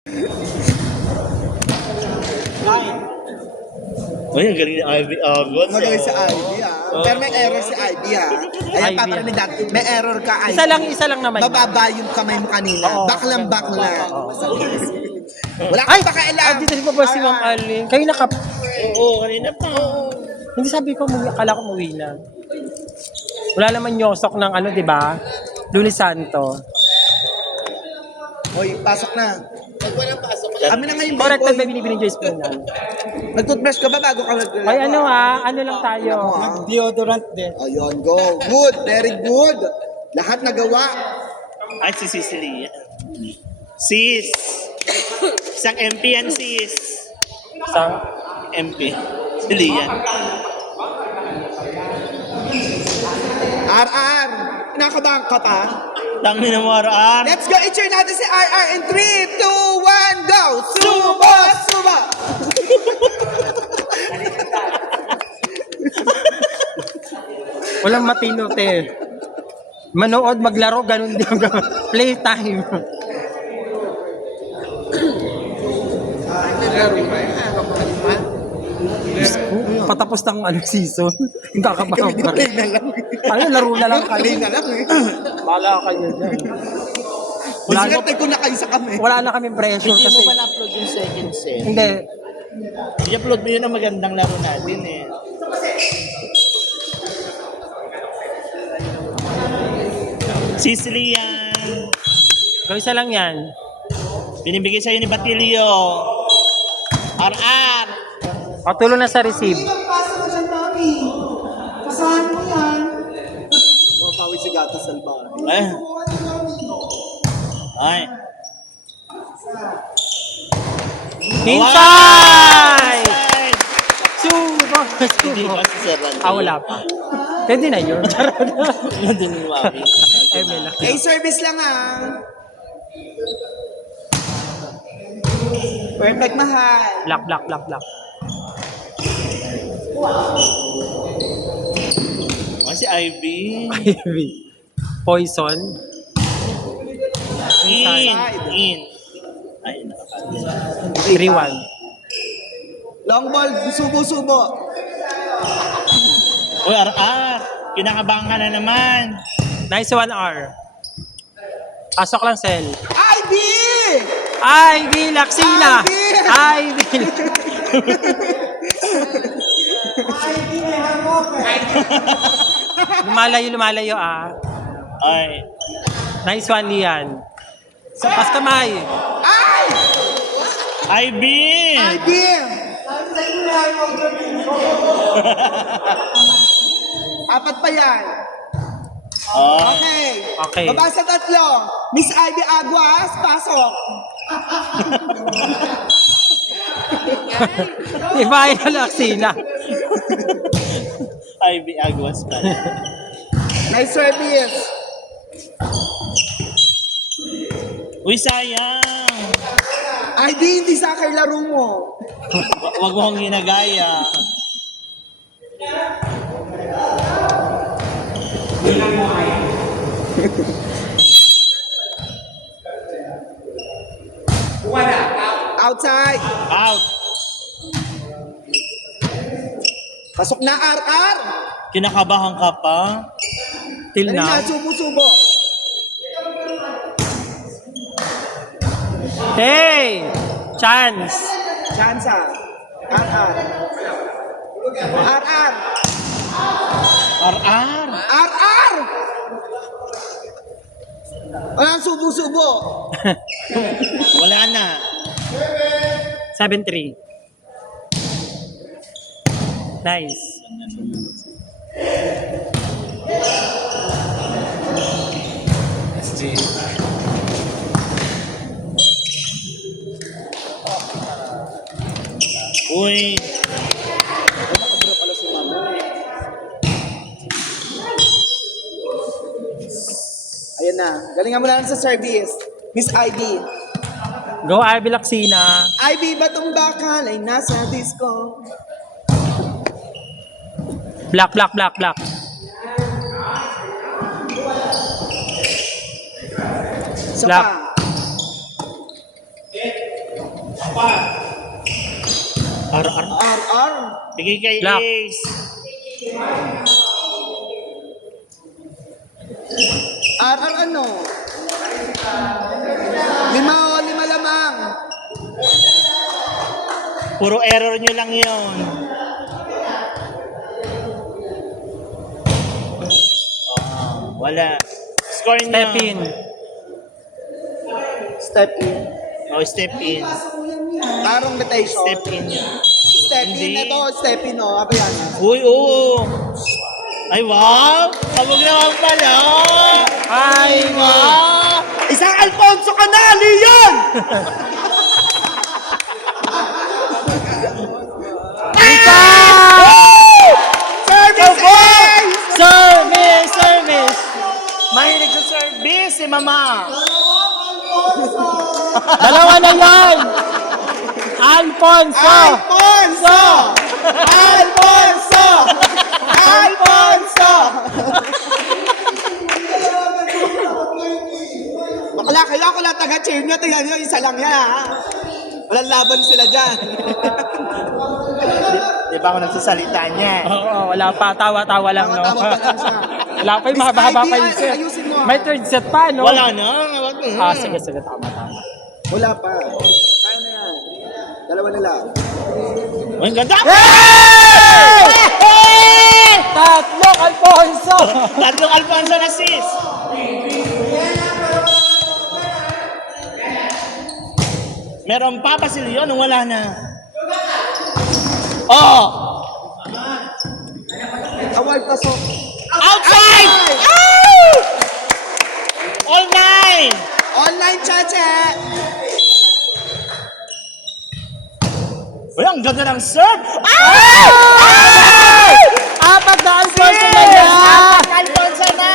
Uy, ang galing ni Ivy Agos. Magaling si Ivy Pero may error si Ivy Ayan, Ivy, paparinig natin. May error ka, Ivy. Isa lang naman. Mababa yung kamay mo kanina. Oo. Baklang. Wala Ay! kang pakialam. Dito si Papa si Ma'am Alin. Kayo Oo, kanina pa. Hindi sabi ko, akala ko umuwi na. Wala naman nyosok ng ano, di ba? Lunes Santo. Hoy, pasok na. Pag walang pasok, Kami na ngayon, Correct boy. na binibili ni Joyce Pinal. Nag-toothbrush ka ba bago ka nag- Ay, ano lang tayo. Deodorant din. Ayun, go. Good, very good. Lahat nagawa. Ay, si Cecily. Sis. Isang MP yan, sis. Sa, MP. Si Lian. RR, kinakabahan ka pa? Tangin na mo, Aran. Let's go, i-cheer natin si RR in 3, 2, 1, go! Subo! Subo! walang matino, te. Manood, maglaro, ganun din. Playtime. Patapos ng season. Yung kakabahan pa rin. Play na lang. Ano, laro na lang Play kayo. na lang eh. Bala kayo dyan. Wala, Masingate ko na kayo sa kami. wala na kaming pressure Hindi mo kasi. ba na-upload yung second set? Hindi. I-upload mo yun ang magandang laro natin eh. Cecily yan. Gawin isa lang yan. Binibigay sa'yo ni Batilio. RR. Patulo na sa receive. Mapawi si Gata Salbari. Ay. Ay. Inside! Ay! Subo! Hindi Subo. pa si Sir Randy. Wala pa. Pwede na yun. Hindi ni Mami. Emela. Eh, service lang Perfect, mahal. Black. Oh, si Ivy. Poison. In. Ay, nakakalimutan. 3-1. Long ball, subo-subo. Uy, RR. Kinakabahan ka na naman. Nice 1R. Pasok lang, Sel. Ivy! Ivy Laksina! Ivy! Ivy! lumalayo Ay. Nice one, Lian. Sa pas kamay. Ay! Ivy! Ivy! Apat pa yan. Oh. Okay. Baba sa tatlo. Miss Ivy Aguas, pasok. Ibahin na Laksina. Ivy Aguas pa. Nice service. Uy, sayang. Ivy, hindi sa akin laro mo. Wag mo kong ginagaya. Outside. Out. Pasok na, RR. Kinakabahan ka pa? Till Dali now. na, subo-subo. Hey! Chance! Chansa. RR. RR. RR. RR! Walang subo-subo. Wala na. 7-3. Nice. Uy. Ayan na. Galingan mo na lang sa service. Miss Ivy. Go, Ivy Laksina. Ivy, batong bakal ay nasa disco. Black. Isa Black. pa. R. R. Bigay kay Black. Ace. R ano? Lima lamang. Puro error nyo lang yun. Wala. Score nyo. Step in. Step in. Oh, step in. Tarong rotation. Step in yun. Step in. Hindi. Ito, step in, oh. Apa yan? Uy, oo. Ay, wow! Kabog naman pala! Ay, Wow! Isang Alfonso ka na, Leon! Service Ace! Service! Mahilig sa service si Mama. Dalawa na yan! Alfonso! Alfonso! Alfonso! Alfonso! Bakla kayo, ako lang taga-cheer nyo. Tingnan nyo, isa lang yan, ha? Walang laban sila dyan. Di ba ako nagsasalita niya? Oo, wala pa. Tawa-tawa lang, no? Tawa-tawa pa lang siya. Wala pa yung Miss mahaba pa Ivy, yung set. ayusin mo, ha? May third set pa, no? Wala na. Wag na. Ah, sige. Tama. Wala pa. Kaya na yan. Dalawa na lang. Uy, ang ganda! Tatlong Alfonso! Tatlong Alfonso na sis. Meron pa ba si Leon nung wala na? Oh! Award pasok. Outside! Ow! All nine! Online, chache! Uy, ang ganda ng serve! Apat na Alfonso na yan! Apat na Alfonso na!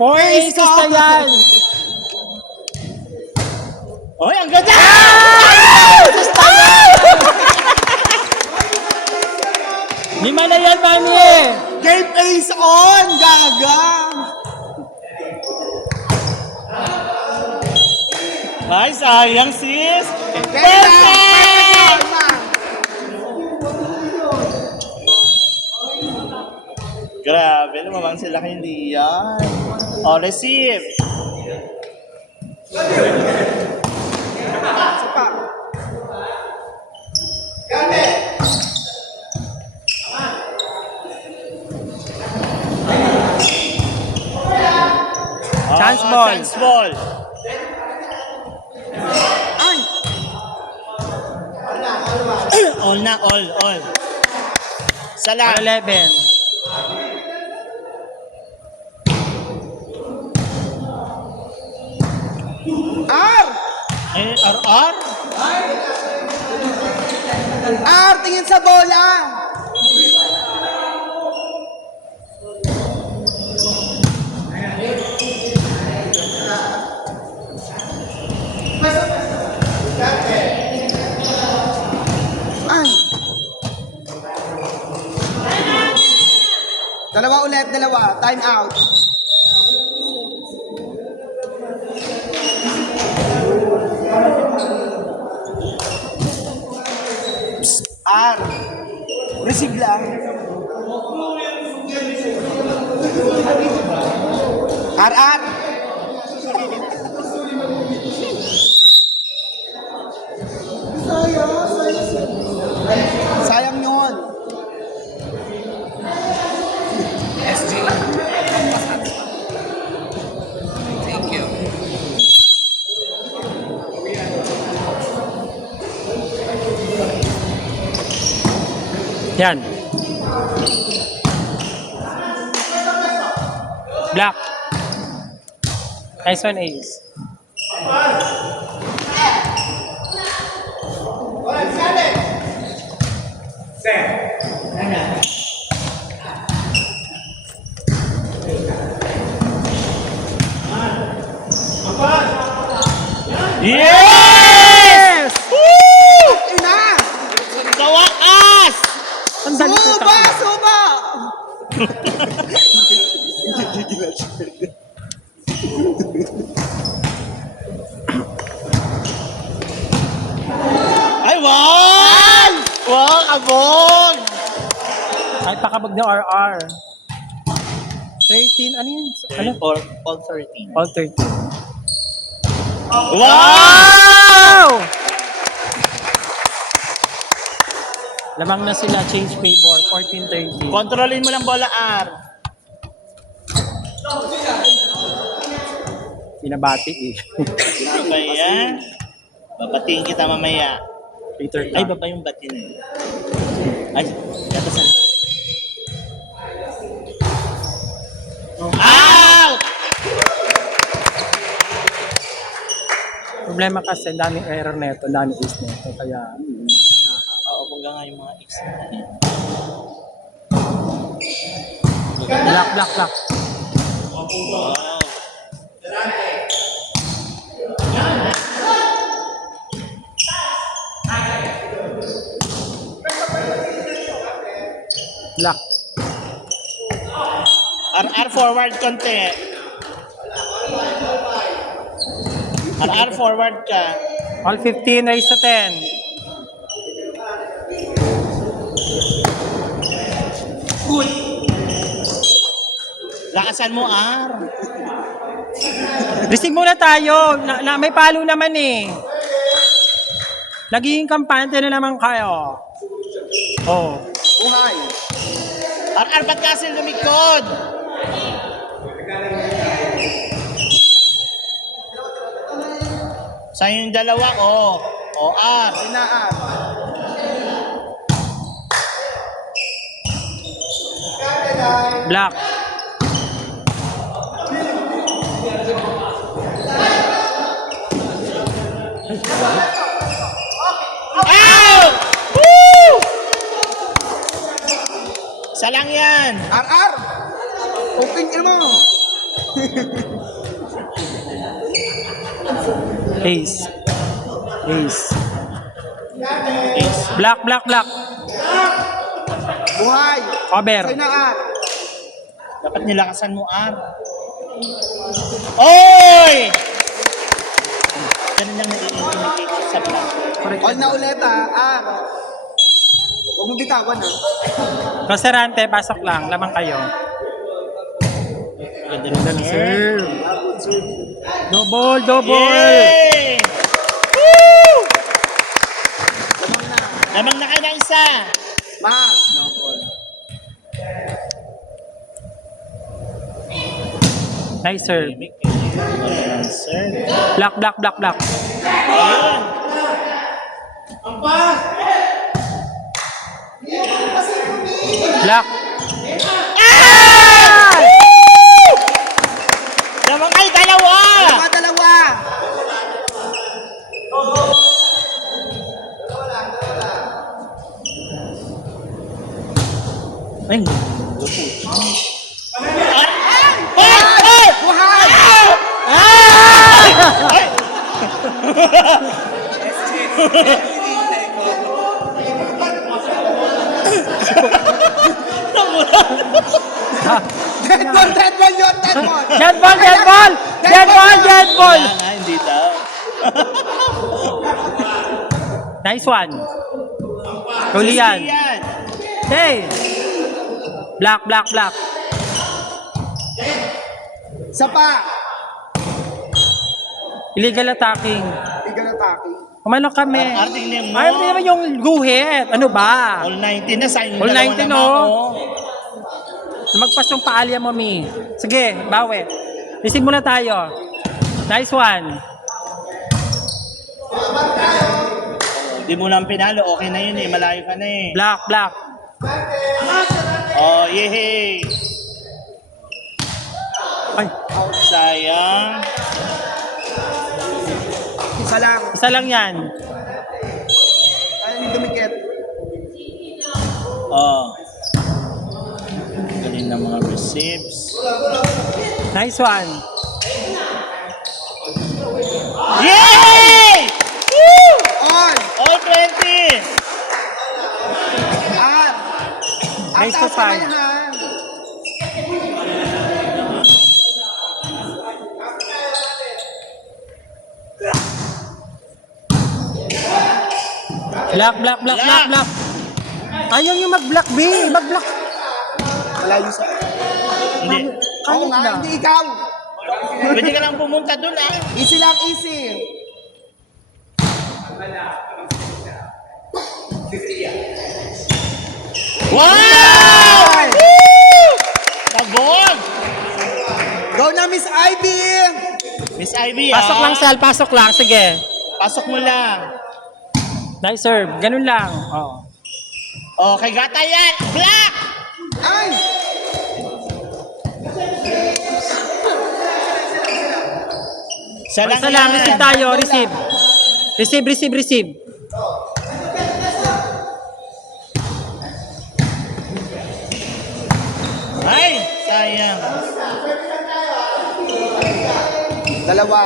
4 aces na yan! Uy, ang ganda! Lima na yan, Mami! Game ace on! Gaga! Ay, sayang sis! Perfect! Grabe, lumabang sila kay Leon. O, receive! Isa pa. Chance Oh, ball. Chance ball. Ay! All na, all. Salam. 11. R! RR? R! Tingin sa bola! Ay! Dalawa ulit, dalawa. Time out. R. Receive lang. R. Sayang yun. Yan. Black. Nice one, ace. Yes! Woo! Ina! Sa wakas! Ang dali ko Suba! takbo. Suba! pakabog! Ay, pakabag na RR. 13, ano yun? Ano? All 13. All 13. Wow! Lamang na sila, change favor, 14-13. Kontrolin mo lang bola, R. Binabati eh. Ano ba yan? Babatiin kita mamaya. Later Ay, ka. baba yung bati na yun. Ay, katasan. Out! Problema kasi, ang daming error neto, ang daming ace neto. Kaya, Oo, kung nga yung mga X na yan. black. Wow. Black. RR forward konti. RR forward ka. All 15, raise to 10. Lakasan mo, R. Receive muna tayo. May palo naman eh. Nagiging kampante na naman kayo. Oh. Buhay. RR ba't kasi lumikod? Sa'yo yung dalawa, oh. O, R. Sinaan. Black. Out! Woo! Isa lang yan. RR! Open mo! Ace. Ace. Ace. Black. Buhay! Cover. Sinaan. Dapat nilakasan mo, R. Oy! Ganun lang nag-i-indicate sa black. All na ulit R. Huwag mo bitawan Roserante, pasok lang. Lamang kayo. Ganda ng serve. Double. Yay! Woo! Lamang na kayo ng isa. Mang! Nice serve. Serve. Black. Ayun. Black. Lamang kayo dalawa. Dalawa! Ay, Ay! Buhay! Ay! Dead ball yun! Dead ball! Dead ball! Wala nga, hindi daw. Nice one. Huli yan. Yan. Hey! Black. Sapa! Illegal attacking. Illegal attacking. Kumano kami? Tingnan mo. Ayaw mo naman yung guhit. Ano ba? All 19 na sa inyo. All 19, naman, oh. Magpas yung paalya mo, Mi. Sige, bawi. Receive muna tayo. Nice one. Hindi mo lang pinalo. Okay na yun eh. Malayo ka na eh. Black. Oh, yehey. Ay, Sayang. Isa lang. isa lang yan. Ayaw yung dumikit. Oh. Galing ng mga receipts. Nice one. Yay! Woo! On! All 20! R! Nice to five. Black. Ayaw niyo mag-block, B. Mag-block. Malayo sa... Hindi. Oo nga, hindi ikaw. Pwede ka lang pumunta dun ah. Easy lang, easy. Wow! Woo! Tabog! Go na, Miss Ivy! Miss Ivy Pasok lang, Sal. Pasok lang. Sige. Pasok mo lang. Nice serve. Ganun lang. Oo. Okay, gata yan. Black! Ay! Isa lang Isa lang. yan. Receive tayo. Receive. Receive, receive, receive. Ay, sayang. Dalawa.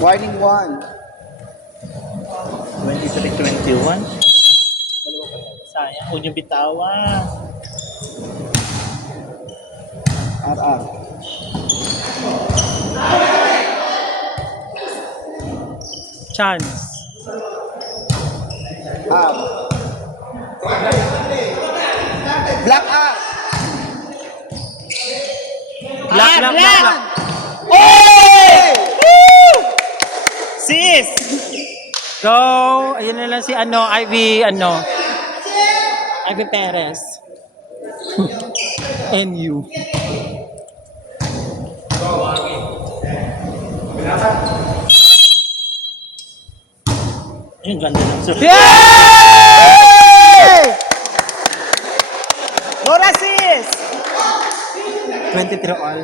Warning 1. 23-21. Sayang. Huwag niyong bitawan. RR. Chance. Up. Black up. Black, black, black, black. Hey! Woo! Sis! Go. Ayun na lang si Ivy, Ivy Perez. And you. Yung ganda ng surf. Yay! Bora sis! 23 all.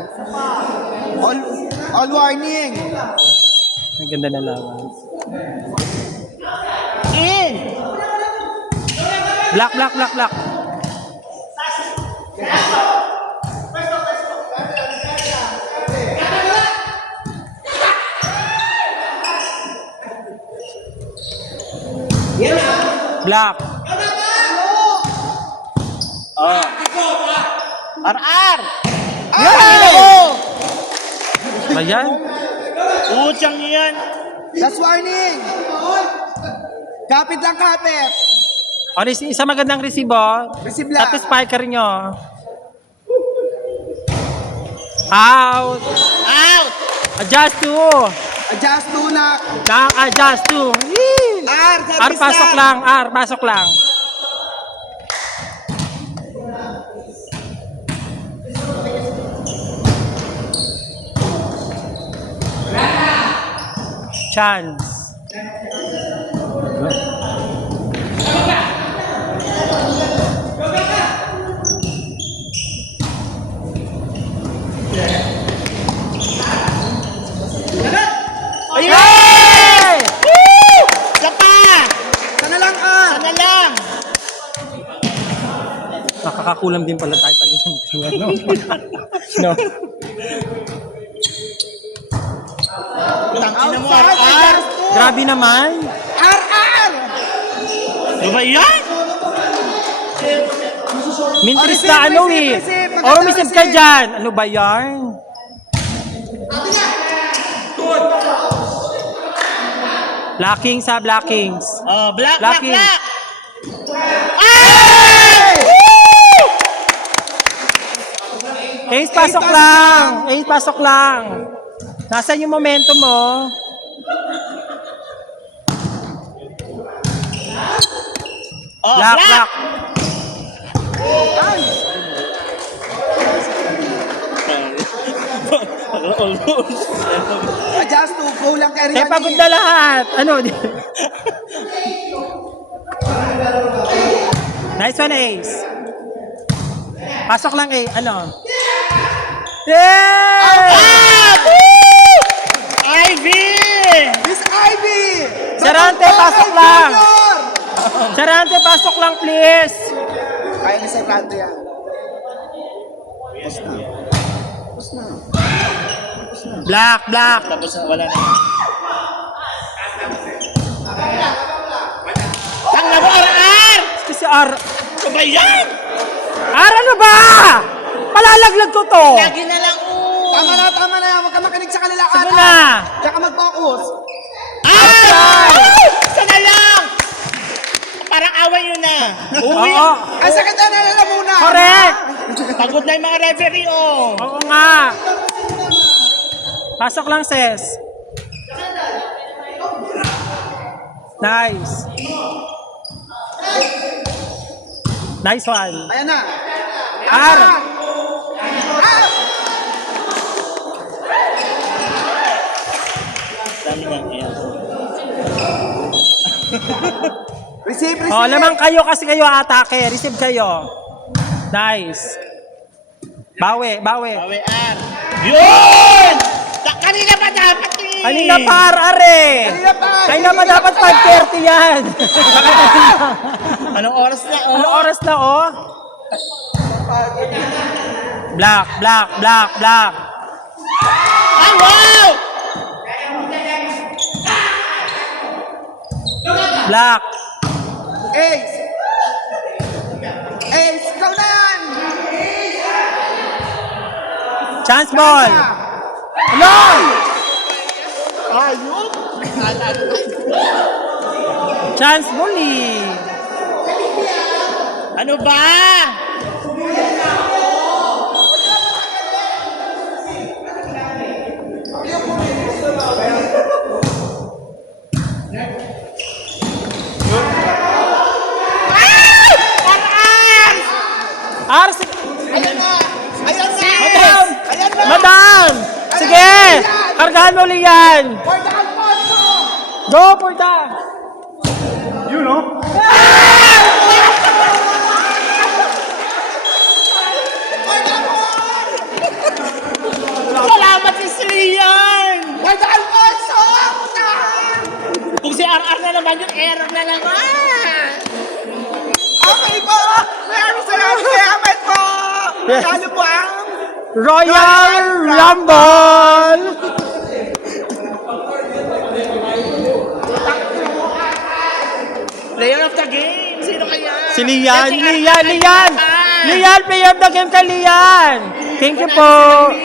All warning. Ang ganda na lawan. In! Black, black, black, black. Black. Oh. RR! Ay! Ba yan? Utsang yan. Last warning. Kapit lang, kapit. O, isa magandang resibo. Receive lang. Satisfier nyo. Out. Out! Adjust to. Adjust to na. Adjust to. Yee! R, R, pasok lang. R, pasok lang. Chance. Ayun! Yay! Woo! Isa pa! Sana lang, R. Sana lang! Nakakakulam din pala tayo sa ganyan. No? No. Tangina mo, Outside, RR! adjust to. Grabe naman. R, R. Ano ba yan? Mintris Receive, na ano receive, eh. receive. O, receive ka Receive. dyan. Ano ba yan? Blackings ha, blackings. Oh, black, black, Lucky. black! Ace, pasok lang. Ace, pasok lang. Nasaan yung momentum mo? Oh, Black, black! black. Adjust to. Go lang kay Eh, pagod na lahat. Ano? Nice one, Ace. Pasok lang, ano? Yay! Ah! Woo! Ivy! Miss Ivy. Sarante, Batang pasok Ivy lang. Junior. Sarante, pasok lang, please. Kaya ni Sarante yan. Tapos na. Tapos na. Black, black. Tapos na, wala na. Tangna mo, RR! Kasi R. Ano ba yan? Ano ba? Palalaglag ko to. Lagi na lang, Tama na, tama na. Huwag ka makinig sa kanila, Sige Ara. na. Diyan ka mag-focus. Ay! Sana lang! Parang away yun na. Uwi. Oo. Ang sakit na nalala muna. Correct. Pagod na yung mga referee, oh. Oo nga. Pasok lang, sis. Nice. Nice one. Ayan na. R. Dami na, ayan. Receive, receive. Oh, lamang kayo kasi kayo atake. Receive kayo. Nice. Bawi, bawi. Bawi, R. Yun! Kanina pa dapat eh. Kanina par, are. Kanina pa. Kanina pa dapat 5:30 yan. Anong oras na, oh? Anong oras na, oh? Black, black, black, black. Ay, wow! Black. Ace. Ace, ikaw na yan. Chance ball. Hello! Ayun. Chance ball eh. Ano ba? Ars! Ayan na. Ayan na. Madam! Ayan na. Madam! Sige! Kargahan mo ulit yan! For the Alfonso. Go for that! For the Salamat si Slian! For the Alfonso. Putahan. Kung si RR na naman yung error na naman! Okay po. Maraming salamat po. Ano po ang Royal Rumble! Player of the game! Sino kaya? Si Lian! Si Lian! RR. Lian! Lian! Player of the game kay Lian! Thank you po!